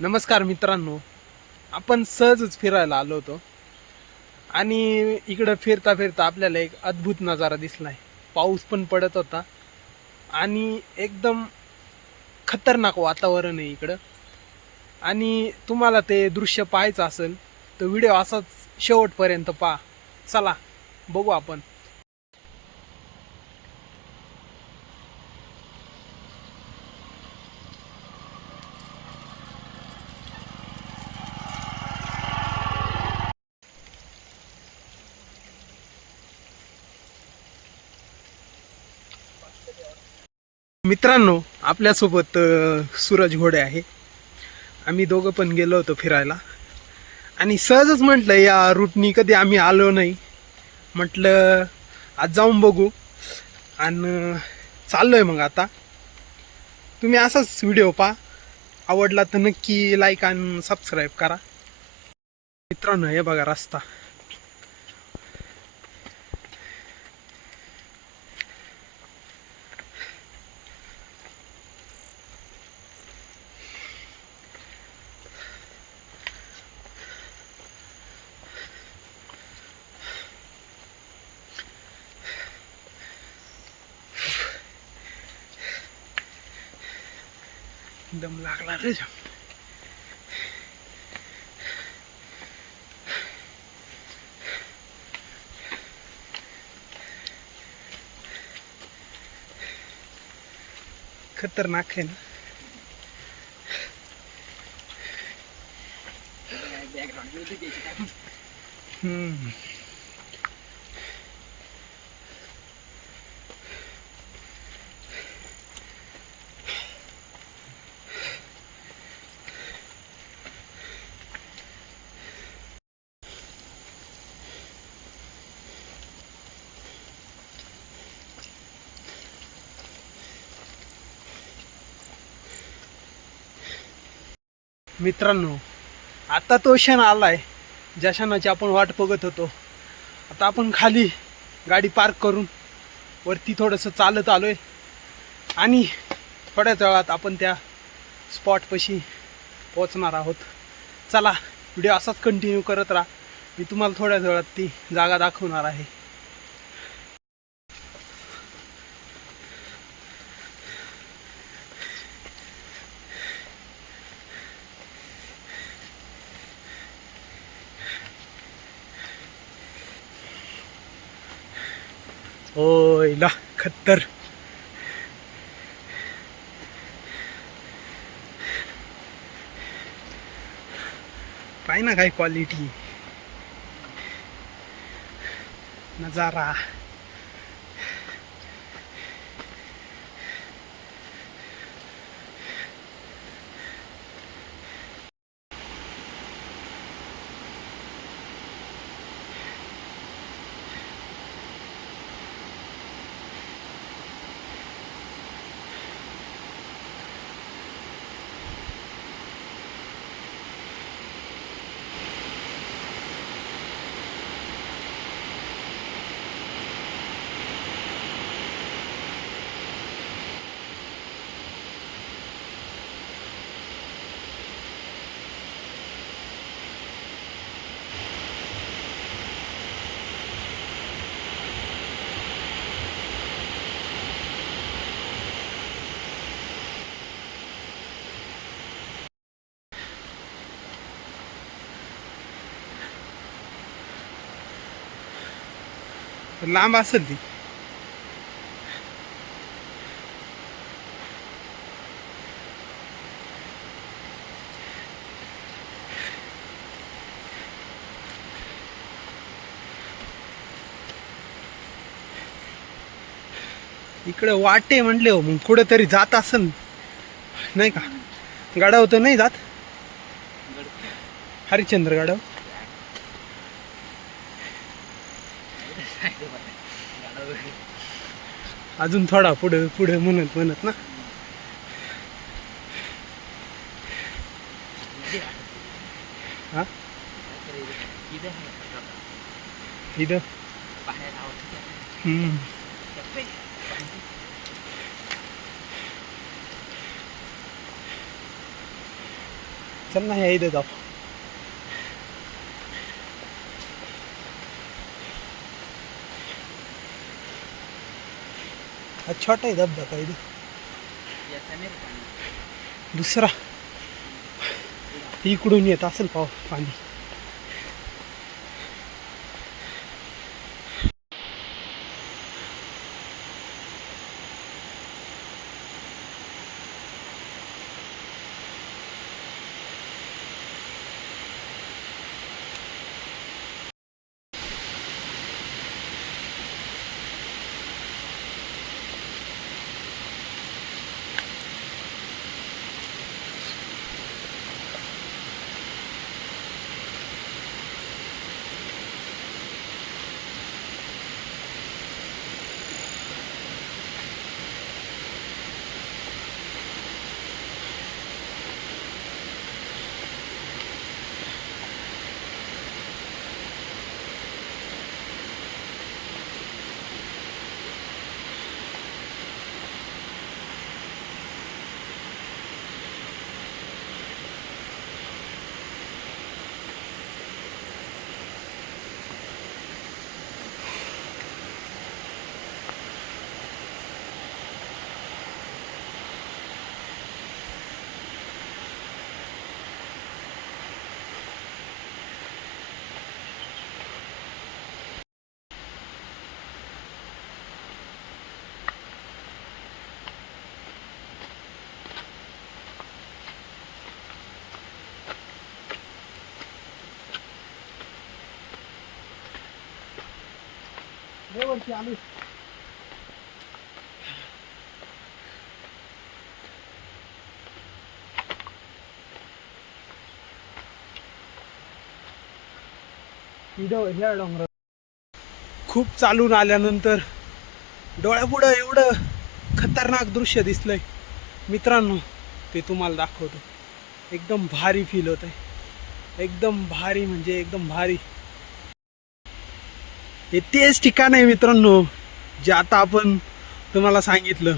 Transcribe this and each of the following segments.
नमस्कार मित्रांनो. आपण सहजच फिरायला आलो होतो. आणि इकडं फिरता फिरता आपल्याला एक अद्भुत नजारा दिसला आहे पाऊस पण पडत होता. आणि एकदम खतरनाक वातावरण आहे इकडं. आणि तुम्हाला ते दृश्य पाहायचं असेल तर व्हिडिओ असाच शेवटपर्यंत पहा. चला बघू आपण. मित्रांनो आपल्यासोबत सूरज घोडे आहे. आम्ही दोघं पण गेलो होतो फिरायला. आणि सहजच म्हटलं या रूटनी कधी आम्ही आलो नाही. म्हटलं आज जाऊन बघू. आणि चाललोय मग आता. तुम्ही असाच व्हिडिओ पहा. आवडला तर नक्की लाईक आणि सबस्क्राईब करा. मित्रांनो हे बघा रस्ता. दम लागला रे जाम. खतरनाक आहे ना हम्म मित्रांनो आता तो क्षण आला आहे ज्या क्षणाची आपण वाट बघत होतो. आता आपण खाली गाडी पार्क करून वरती थोडंसं चालत आलो आहे आणि थोड्याच वेळात आपण त्या स्पॉटपाशी पोहोचणार आहोत. चला व्हिडिओ असाच कंटिन्यू करत राहा. मी तुम्हाला थोड्याच वेळात ती जागा दाखवणार आहे. होय ला खत्तर. पाय ना काय क्वालिटी नजारा. लांब असेल ती. इकडे वाटे म्हणले हो मग कुठेतरी जात असेल. नाही का? गाडा होतं नाही जात? हरिश्चंद्र गाडव अजून थोडा पुढे पुढे म्हणत म्हणत ना. हा? इथं? हम्म. चल ना ह्या इथं जाऊ. हा छोटा आहे धबधबा इथे दुसरा. इकडून येत असेल पाव पाणी. वरती आलो ह्या डोंगर खूप चालून आल्यानंतर डोळ्यापुढं एवढं खतरनाक दृश्य दिसलंय. मित्रांनो ते तुम्हाला दाखवतो. एकदम भारी फील होत आहे एकदम भारी म्हणजे एकदम भारी. हे तेच ठिकाण आहे मित्रांनो जे आता आपण तुम्हाला सांगितलं.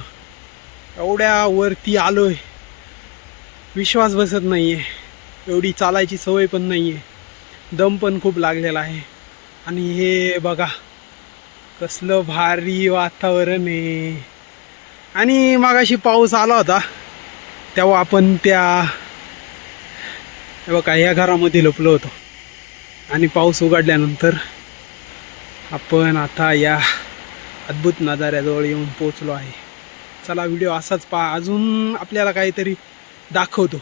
एवढ्या वरती आलोय. विश्वास बसत नाहीये. एवढी चालायची सवय पण नाहीये. दम पण खूप लागलेला आहे. आणि हे बघा कसलं भारी वातावरण आहे. आणि मागाशी पाऊस आला होता. तेव्हा आपण त्या बघा या घरामध्ये लपलो होतो. आणि पाऊस उघडल्यानंतर आपण आता या अद्भुत नजाऱ्याजवळ येऊन पोचलो आहे. चला व्हिडिओ असाच पहा. अजून आपल्याला काहीतरी दाखवतो.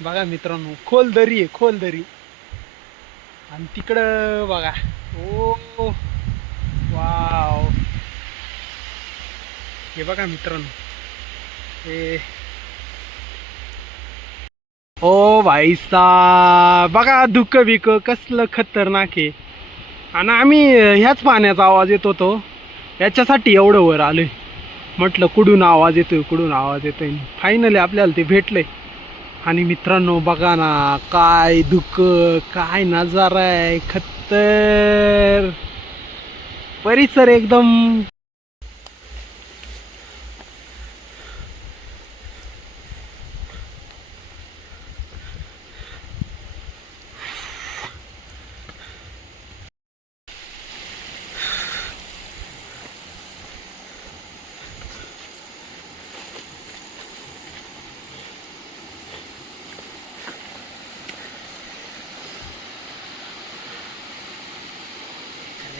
बघा मित्रांनो खोल दरी आहे खोल दरी. आणि तिकडं बघा. ओ. हे बघा मित्रांनो. हे ओ भाईसा बघा दुःख बिक कसलं खतरनाक आहे. आणि आम्ही ह्याच पाण्याचा आवाज येत होतो. याच्यासाठी एवढं वर आलोय. म्हटलं कुडून आवाज येतोय कुडून आवाज येतोय? फायनली आपल्याला ते भेटलंय. आणि मित्रांनो बघा ना काय दुःख काय नजारा आहे खत्तर. परिसर एकदम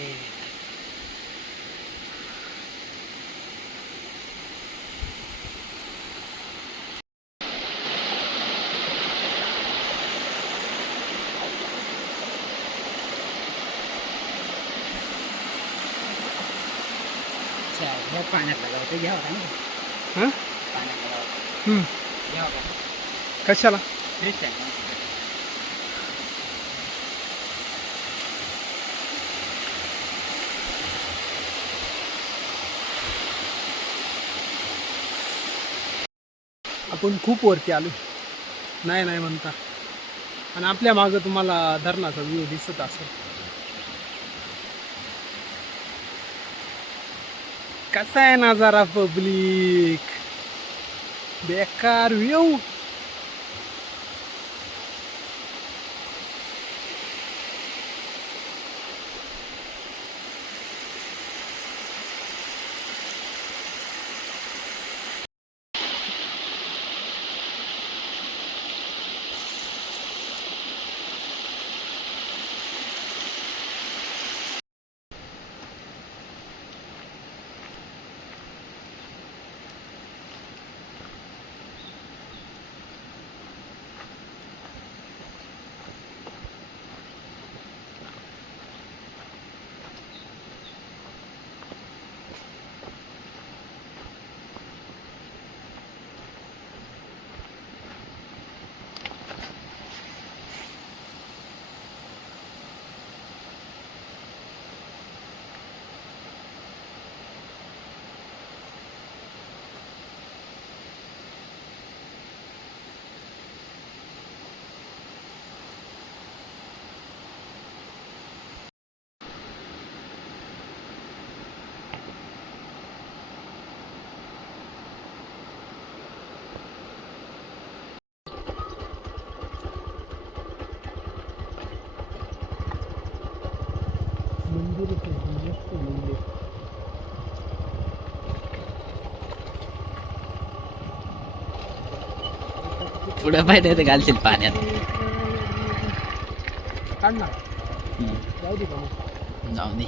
นี่パンなんかどうてやわらんよ。んパンなんかどうて。うん。やわらん。かっしゃら。できたよ。आपण खूप वरती आलो. नाही नाही म्हणता. आणि आपल्या मागं तुम्हाला धरणाचा व्ह्यू दिसत असेल. कसा आहे नजारा पब्लिक बेकार व्ह्यू पुढं पाहिजे ते घालशील पाण्यात काढणार हम्म. जाऊ दे का मग जाऊ दे